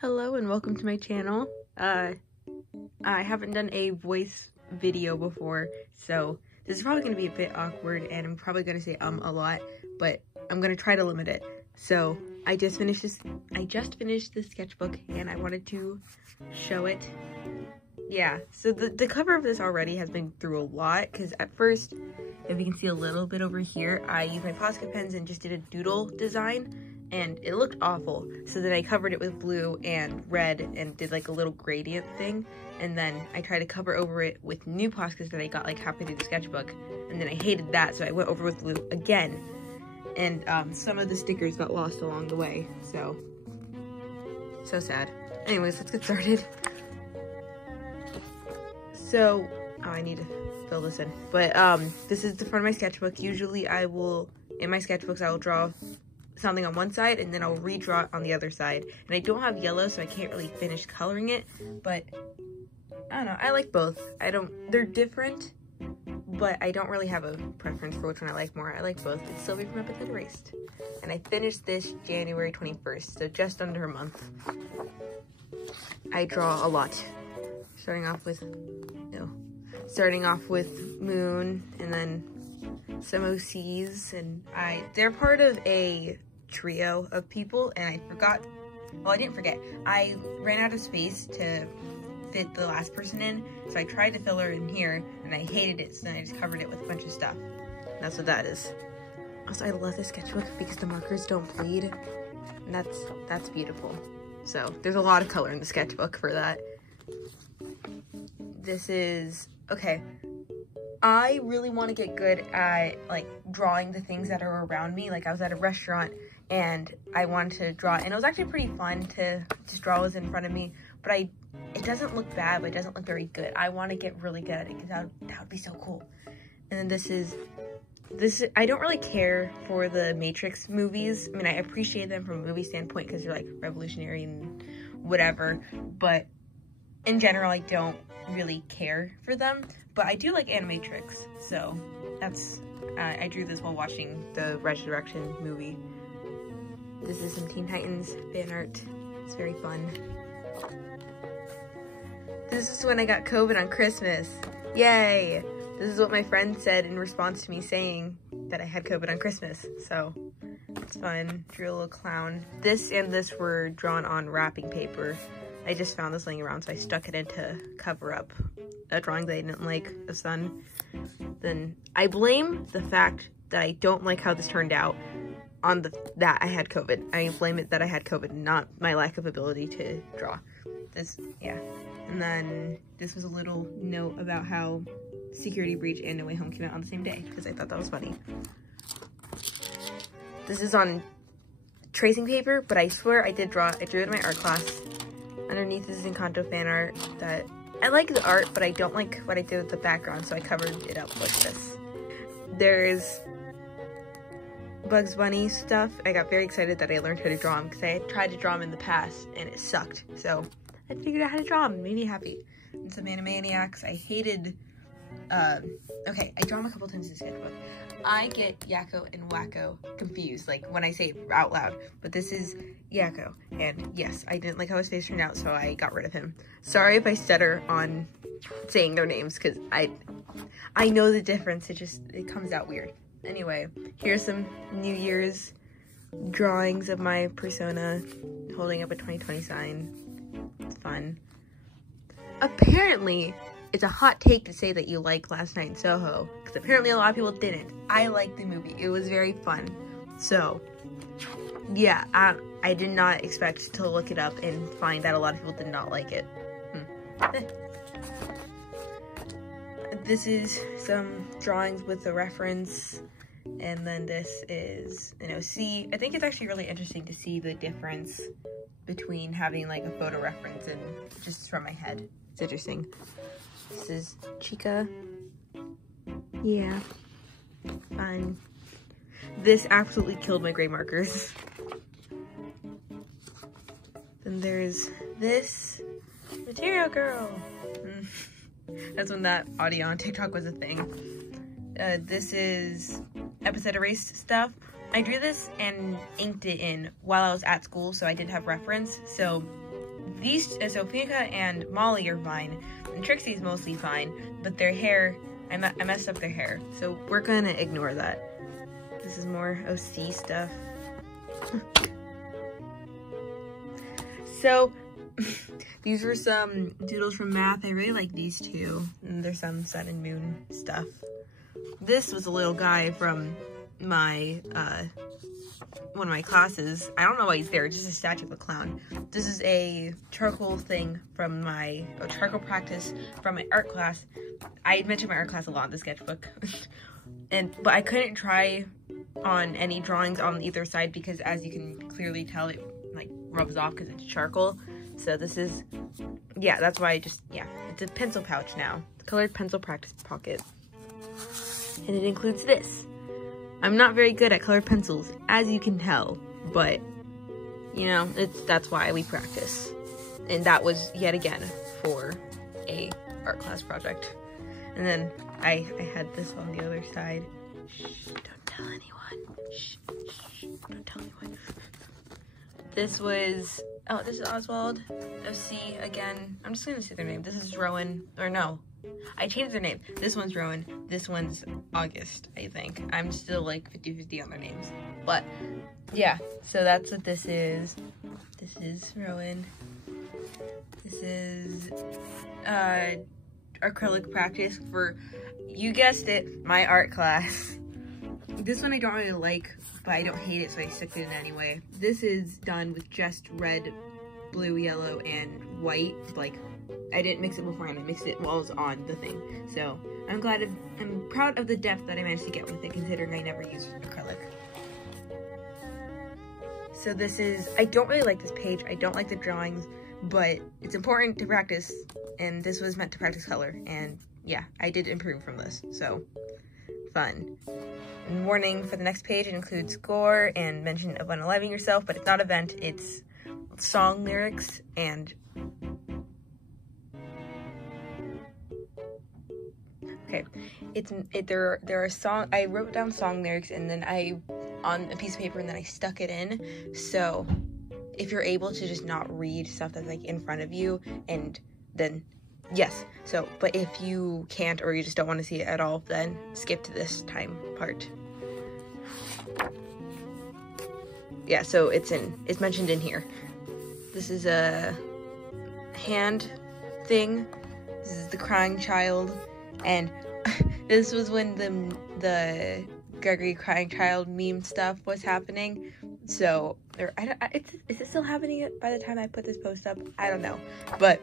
Hello and welcome to my channel. I haven't done a voice video before, so this is probably going to be a bit awkward and I'm probably going to say a lot, but I'm going to try to limit it. So I just finished this sketchbook and I wanted to show it. Yeah, so the cover of this already has been through a lot, because at first, if you can see a little bit over here, I used my Posca pens and just did a doodle design and it looked awful. So then I covered it with blue and red and did like a little gradient thing, and then I tried to cover over it with new Poscas that I got like halfway through the sketchbook, and then I hated that, so I went over with blue again, and some of the stickers got lost along the way, so sad. Anyways, let's get started. So, I need to fill this in, but this is the front of my sketchbook. Usually in my sketchbooks, I will draw something on one side and then I'll redraw it on the other side. And I don't have yellow, so I can't really finish coloring it, but I don't know, I like both. They're different, but I don't really have a preference for which one I like more. I like both. It's Sylvie from Epithet Erased. And I finished this January 21st, so just under a month. I draw a lot. Starting off with Moon, and then some OCs, and they're part of a trio of people, and I didn't forget. I ran out of space to fit the last person in, so I tried to fill her in here, and I hated it, so then I just covered it with a bunch of stuff. And that's what that is. Also, I love this sketchbook because the markers don't bleed, and that's beautiful. So, there's a lot of color in the sketchbook for that. This is, okay, I really want to get good at, like, drawing the things that are around me. Like, I was at a restaurant, and I wanted to draw, and it was actually pretty fun to just draw what's in front of me, but it doesn't look bad, but it doesn't look very good. I want to get really good at it, because that would be so cool. And then this is, I don't really care for the Matrix movies. I mean, I appreciate them from a movie standpoint, because they're, like, revolutionary and whatever, but in general, I don't really care for them, but I do like Animatrix, so I drew this while watching the Resurrection movie. This is some Teen Titans fan art. It's very fun. This is when I got COVID on Christmas. Yay! This is what my friend said in response to me saying that I had COVID on Christmas, so it's fun. Drew a little clown. This and this were drawn on wrapping paper. I just found this laying around, so I stuck it in to cover up a drawing that I didn't like, a sun. Then I blame the fact that I don't like how this turned out on that I had COVID. I blame it that I had COVID, not my lack of ability to draw. Yeah. And then this was a little note about how Security Breach and No Way Home came out on the same day, because I thought that was funny. This is on tracing paper, but I swear I drew it in my art class. Underneath is Encanto fan art that I like the art, but I don't like what I did with the background, so I covered it up like this. There's Bugs Bunny stuff. I got very excited that I learned how to draw him, because I had tried to draw him in the past and it sucked. So I figured out how to draw him. It made me happy. And some Animaniacs. I hated, okay, I draw him a couple times in the sketchbook. I get Yakko and Wacko confused, like when I say it out loud, but this is Yakko, and yes, I didn't like how his face turned out, so I got rid of him. Sorry if I stutter on saying their names, because I know the difference, it comes out weird. Anyway, here's some New Year's drawings of my persona holding up a 2020 sign. It's fun. Apparently, it's a hot take to say that you like Last Night in Soho, because apparently a lot of people didn't. I liked the movie. It was very fun. So, yeah, I did not expect to look it up and find that a lot of people did not like it. This is some drawings with a reference, and then this is an OC. I think it's actually really interesting to see the difference between having like a photo reference and just from my head. It's interesting. This is Chica. Yeah. Fun. This absolutely killed my gray markers. Then there's this Material Girl. That's when that audio on TikTok was a thing. This is Epithet Erased stuff. I drew this and inked it in while I was at school, so I did have reference. So these, so Fika and Molly are fine, and Trixie's mostly fine, but their hair, I messed up their hair, so we're gonna ignore that. This is more OC stuff. So, these were some doodles from math. I really like these two, and there's some sun and moon stuff. This was a little guy from my, one of my classes. I don't know why he's there, just a statue of a clown. This is a charcoal thing from my charcoal practice from my art class. I mentioned my art class a lot in the sketchbook. But I couldn't try on any drawings on either side because, as you can clearly tell, it like rubs off because it's charcoal. So this is, yeah, that's why it's a pencil pouch now. Colored pencil practice pocket. And it includes this. I'm not very good at colored pencils, as you can tell, but, you know, that's why we practice. And that was, yet again, for a art class project. And then I had this on the other side. Shh, don't tell anyone. Shh, shh, don't tell anyone. This was, oh, this is Oswald. OC again. I'm just gonna say their name. This is Rowan, or no. I changed their name. This one's Rowan. This one's August, I think. I'm still like 50-50 on their names. But yeah, so that's what this is. This is Rowan. This is acrylic practice for, you guessed it, my art class. This one I don't really like, but I don't hate it, so I stick it in anyway. This is done with just red, blue, yellow, and white. Like, I didn't mix it beforehand, I mixed it while it was on the thing. So, I'm proud of the depth that I managed to get with it, considering I never used acrylic. So this is, I don't really like this page, I don't like the drawings, but it's important to practice, and this was meant to practice color, and yeah, I did improve from this, so fun. And warning for the next page, it includes score and mention of unaliving yourself, but it's not event, it's song lyrics, and okay, there are song, I wrote down song lyrics and then on a piece of paper and then I stuck it in, so if you're able to just not read stuff that's like in front of you, and then yes, so, but if you can't or you just don't want to see it at all, then skip to this time part. Yeah, so it's mentioned in here. This is a hand thing. This is the crying child, and this was when the Gregory crying child meme stuff was happening. So, is it still happening by the time I put this post up? I don't know, but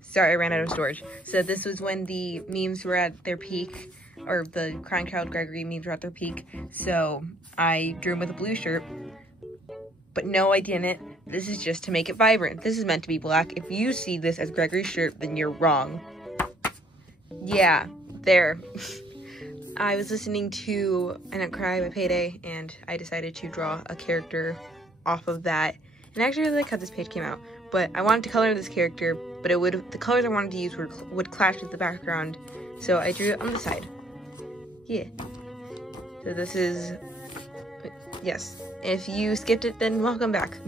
sorry, I ran out of storage. So this was when the memes were at their peak, or the crying child Gregory memes were at their peak. So I drew him with a blue shirt, but no, I didn't. This is just to make it vibrant. This is meant to be black. If you see this as Gregory's shirt, then you're wrong. Yeah, there. I was listening to I Don't Cry by Payday, and I decided to draw a character off of that. And I actually really like how this page came out, but I wanted to color this character, but the colors I wanted to use would clash with the background, so I drew it on the side. Yeah. So this is, yes. If you skipped it, then welcome back.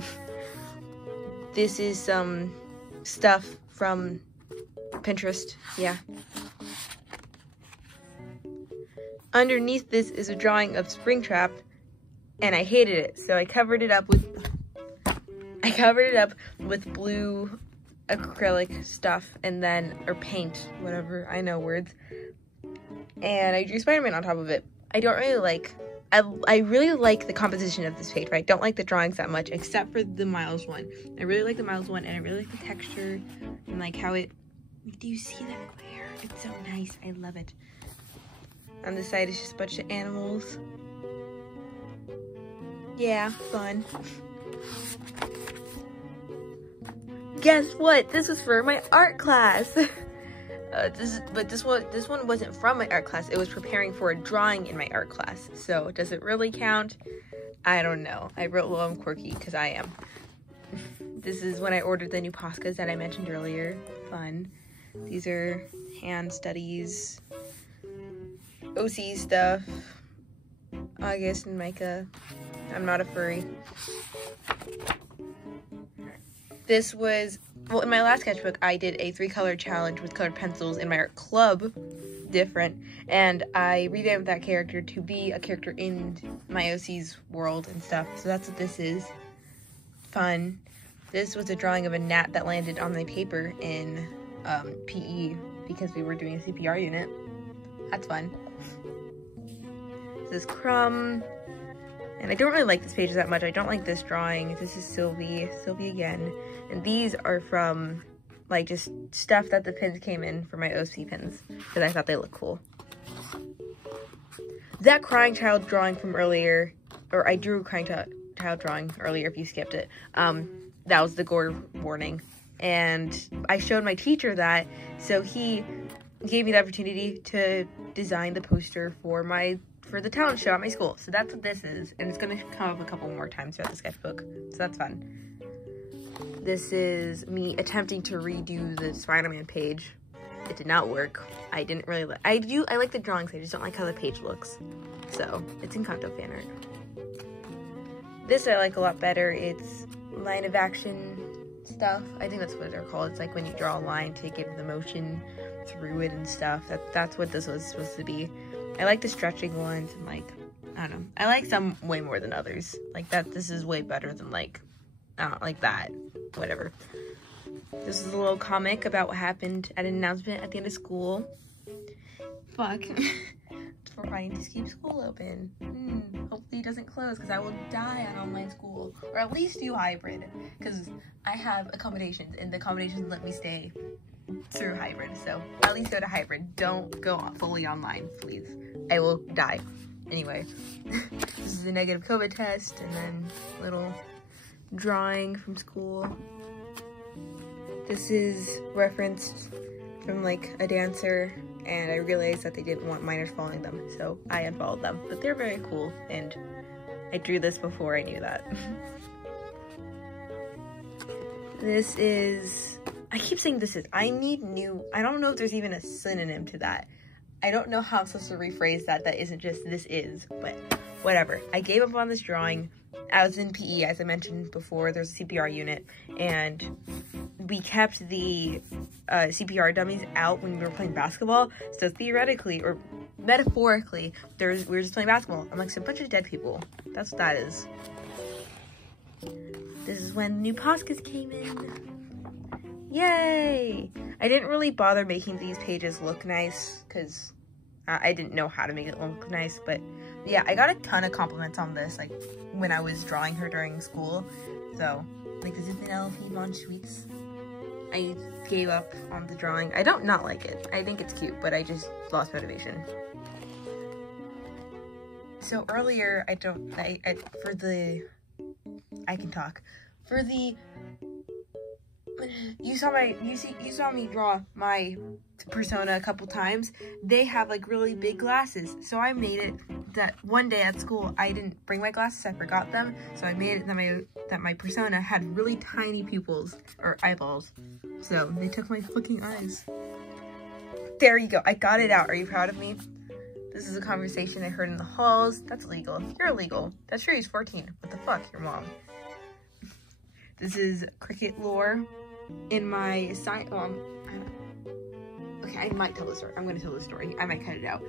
This is some stuff from Pinterest, yeah. Underneath this is a drawing of Springtrap, and I hated it, so I covered it up with blue acrylic stuff, and then, or paint, whatever, I know words. And I drew Spider-Man on top of it. I don't really like, I really like the composition of this page, but I don't like the drawings that much, except for the Miles one. I really like the Miles one, and I really like the texture, and like how it, do you see that glare? It's so nice, I love it. On this side is just a bunch of animals. Yeah, fun. Guess what? This was for my art class. This one wasn't from my art class. It was preparing for a drawing in my art class. So does it really count? I don't know. I wrote low and quirky because I am. This is when I ordered the new Poscas that I mentioned earlier. Fun. These are hand studies, OC stuff, August and Micah. I'm not a furry. This was well, in my last sketchbook, I did a 3-color challenge with colored pencils in my art club, different, and I revamped that character to be a character in my OC's world and stuff, so that's what this is. Fun. This was a drawing of a gnat that landed on my paper in PE because we were doing a CPR unit. That's fun. This is Crumb. And I don't really like this page that much. I don't like this drawing. This is Sylvie again. And these are from, like, just stuff that the pins came in for my OC pins. Because I thought they look cool. That crying child drawing from earlier, or I drew a crying child drawing earlier if you skipped it. That was the gore warning. And I showed my teacher that, so he gave me the opportunity to design the poster for the talent show at my school. So that's what this is, and it's going to come up a couple more times throughout the sketchbook, so that's fun. This is me attempting to redo the Spider-Man page. It did not work. I didn't really like, I like the drawings, I just don't like how the page looks. So, it's Encanto fan art. This I like a lot better. It's line of action stuff. I think that's what they're called. It's like when you draw a line to give the motion through it and stuff. That's what this was supposed to be. I like the stretching ones, and like, I don't know. I like some way more than others. Like that, this is way better than like, I don't like that. Whatever. This is a little comic about what happened at an announcement at the end of school. Fuck. We're trying to keep school open. Hopefully it doesn't close because I will die on online school. Or at least do hybrid. Because I have accommodations and the accommodations let me stay through hybrid. So at least go to hybrid. Don't go fully online, please. I will die. Anyway, this is a negative COVID test and then little drawing from school. This is referenced from like a dancer, and I realized that they didn't want minors following them, so I unfollowed them. But they're very cool, and I drew this before I knew that. This is, I keep saying this is, I don't know if there's even a synonym to that. I don't know how I'm supposed to rephrase that isn't just this is, but whatever. I gave up on this drawing. I was in PE, as I mentioned before. There's a CPR unit, and we kept the CPR dummies out when we were playing basketball. So theoretically, or metaphorically, we were just playing basketball amongst a bunch of dead people. That's what that is. This is when new Poscas came in. Yay! I didn't really bother making these pages look nice, because I didn't know how to make it look nice, but yeah, I got a ton of compliments on this, like, when I was drawing her during school. So, like, this is an LP Von Sweets. I gave up on the drawing. I don't not like it. I think it's cute, but I just lost motivation. So earlier, I can talk. For the, you saw me draw my persona a couple times. They have like really big glasses, so I made it that one day at school I didn't bring my glasses, I forgot them, so I made it that my persona had really tiny pupils or eyeballs, so they took my fucking eyes. There you go, I got it out. Are you proud of me? This is a conversation I heard in the halls. That's illegal. You're illegal. That's true, he's 14. What the fuck, your mom. This is cricket lore in my science. Okay, I might tell the story. I'm gonna tell the story. I might cut it out.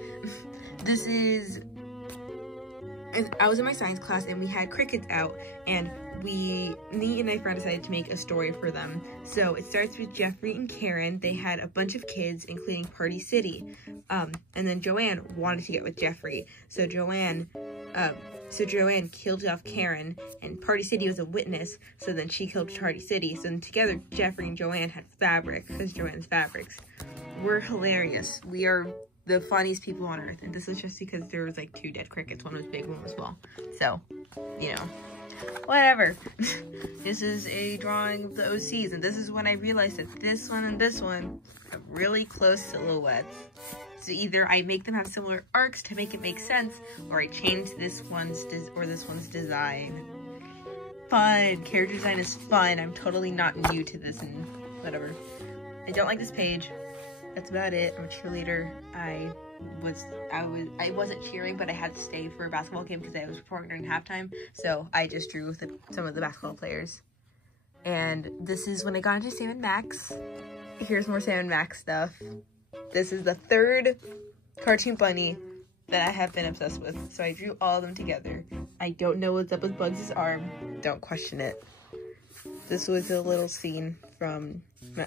This is, I was in my science class and we had crickets out, and me and my friend decided to make a story for them. So it starts with Jeffrey and Karen. They had a bunch of kids, including Party City. And then Joanne wanted to get with Jeffrey. So Joanne killed off Karen, and Party City was a witness, so then she killed Party City. So then together, Jeffrey and Joanne had fabric, because Joanne's fabrics. We're hilarious. We are the funniest people on earth, and this is just because there was like 2 dead crickets. One was big, one was small. So, you know, whatever. This is a drawing of the OCs, and this is when I realized that this one and this one have really close silhouettes. So either I make them have similar arcs to make it make sense, or I change this one's design. Fun. Character design is fun. I'm totally not new to this and whatever. I don't like this page. That's about it. I'm a cheerleader. I wasn't cheering, but I had to stay for a basketball game because I was performing during halftime. So I just drew with some of the basketball players. And this is when I got into Sam & Max. Here's more Sam & Max stuff. This is the third cartoon bunny that I have been obsessed with. So I drew all of them together. I don't know what's up with Bugs' arm. Don't question it. This was a little scene from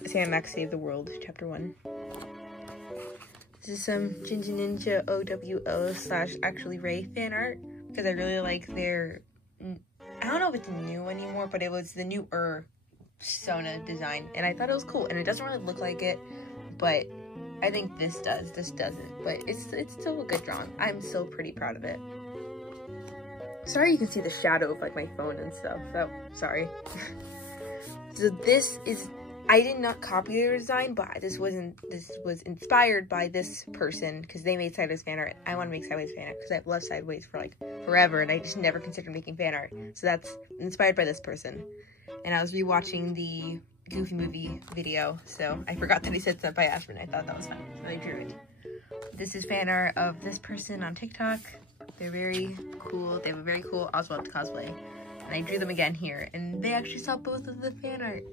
Sam & Max Save the World, Chapter 1. This is some Ginger Ninja OWO / Actually Ray fan art, because I really like their, I don't know if it's new anymore, but it was the new Sona design, and I thought it was cool. And it doesn't really look like it, but I think this does. This doesn't, but it's still a good drawing. I'm still pretty proud of it. Sorry you can see the shadow of like my phone and stuff. Oh, sorry. So this is, I did not copy their design, but this was inspired by this person, because they made Sideways fan art. I want to make Sideways fan art because I've loved Sideways for like forever, and I just never considered making fan art. So that's inspired by this person. And I was rewatching the Goofy movie video, so I forgot that he said Sent by Ashman. I thought that was fun, so I drew it. This is fan art of this person on TikTok. They're very cool. They have a very cool Oswald cosplay. And I drew them again here, and they actually saw both of the fan art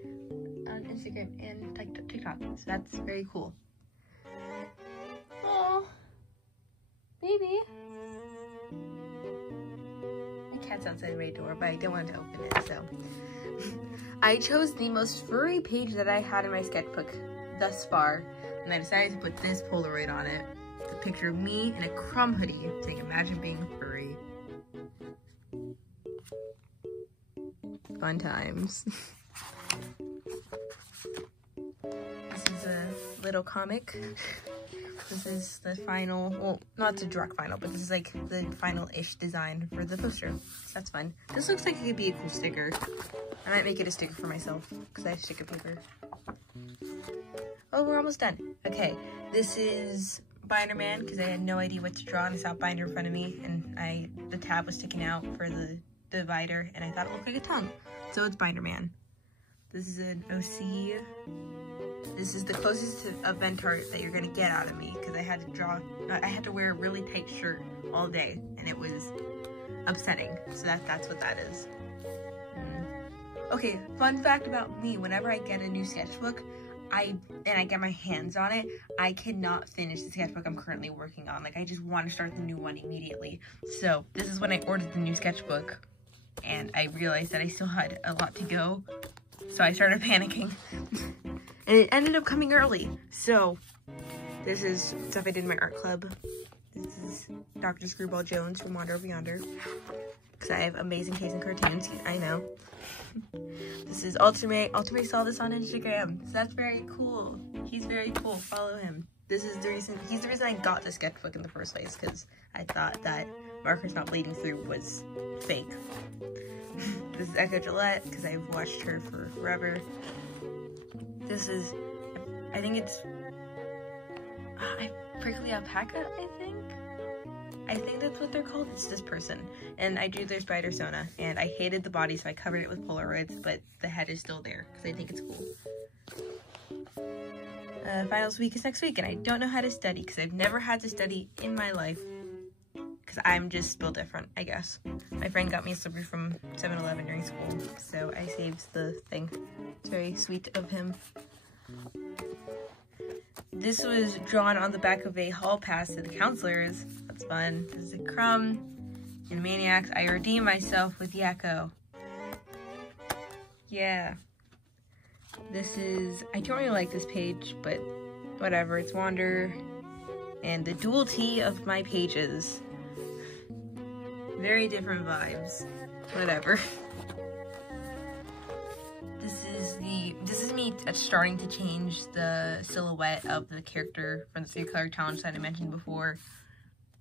on Instagram and TikTok, so that's very cool. Oh, baby. My cat's outside my door, but I didn't want to open it, so. I chose the most furry page that I had in my sketchbook thus far, and I decided to put this Polaroid on it. It's a picture of me in a Crumb hoodie, saying, "Imagine being furry." Fun times. This is a little comic. This is the final, well, not the direct final, but this is like the final-ish design for the poster. So that's fun. This looks like it could be a cool sticker. I might make it a sticker for myself, because I have sticker paper. Oh, we're almost done. Okay, this is Binder Man, because I had no idea what to draw, and I saw Binder in front of me, and the tab was sticking out for the divider, and I thought it looked like a tongue. So it's Binder Man. This is an OC. This is the closest to event art that you're gonna get out of me, because I had to wear a really tight shirt all day, and it was upsetting. So that's what that is. Okay, fun fact about me, whenever I get a new sketchbook, I get my hands on it, I cannot finish the sketchbook I'm currently working on. Like, I just want to start the new one immediately. So this is when I ordered the new sketchbook, and I realized that I still had a lot to go, so I started panicking. And it ended up coming early. So this is stuff I did in my art club. This is Dr. Screwball Jones from Wander Over Yonder, because I have amazing taste in cartoons. I know. This is Ultimate. Ultimate saw this on Instagram, so that's very cool. He's very cool. Follow him. This is the reason. He's the reason I got the sketchbook in the first place, because I thought that markers not bleeding through was fake. This is Echo Gillette, because I've watched her for forever. This is, I think it's Prickly Alpaca, I think that's what they're called. It's this person, and I drew their spider Sona, and I hated the body, so I covered it with Polaroids, but the head is still there because I think it's cool. Finals week is next week, and I don't know how to study because I've never had to study in my life, because I'm just built different, I guess. My friend got me a slipper from 7-Eleven during school, so I saved the thing. It's very sweet of him. This was drawn on the back of a hall pass to the counselors. That's fun. This is a Crumb. In Maniacs, I redeem myself with Yakko. Yeah. This is, I don't really like this page, but whatever. It's Wander. And the dual T of my pages. Very different vibes. Whatever. This is me starting to change the silhouette of the character from the 3-color challenge that I mentioned before.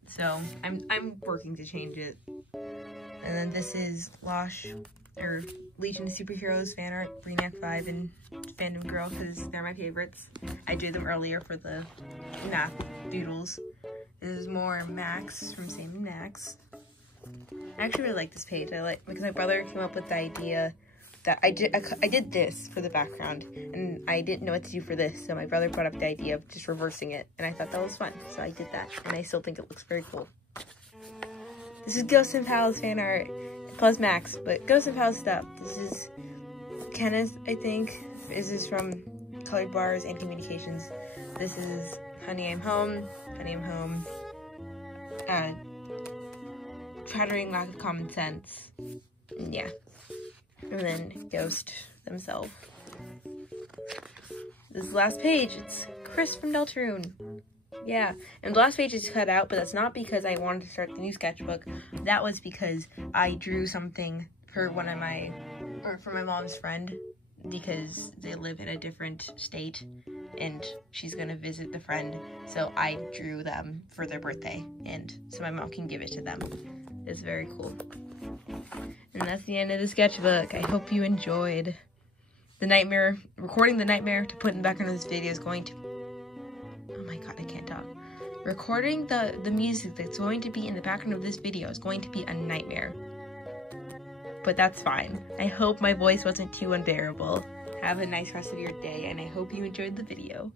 So I'm working to change it. And then this is Legion of Superheroes fan art, Brainiac 5 and Fandom Girl, because they're my favorites. I drew them earlier for the math doodles. This is more Max from Sam & Max. I actually really like this page. Because my brother came up with the idea that I did this for the background, and I didn't know what to do for this, so my brother brought up the idea of just reversing it, and I thought that was fun, so I did that, and I still think it looks very cool. This is Ghost and Pals fan art, plus Max, but Ghost and Pals stuff. This is Kenneth, I think. This is from Colored Bars and Communications. This is Honey, I'm Home. Honey, I'm Home. Chattering Lack of Common Sense. Yeah. And then Ghost themselves. This is the last page. It's Chris from Deltarune. Yeah. And the last page is cut out, but that's not because I wanted to start the new sketchbook. That was because I drew something for for my mom's friend, because they live in a different state and she's gonna visit the friend, so I drew them for their birthday, and so my mom can give it to them. It's very cool. And that's the end of the sketchbook. I hope you enjoyed. The nightmare, recording the nightmare to put in the background of this video is going to, oh my god, I can't talk. Recording the music that's going to be in the background of this video is going to be a nightmare. But that's fine. I hope my voice wasn't too unbearable. Have a nice rest of your day, and I hope you enjoyed the video.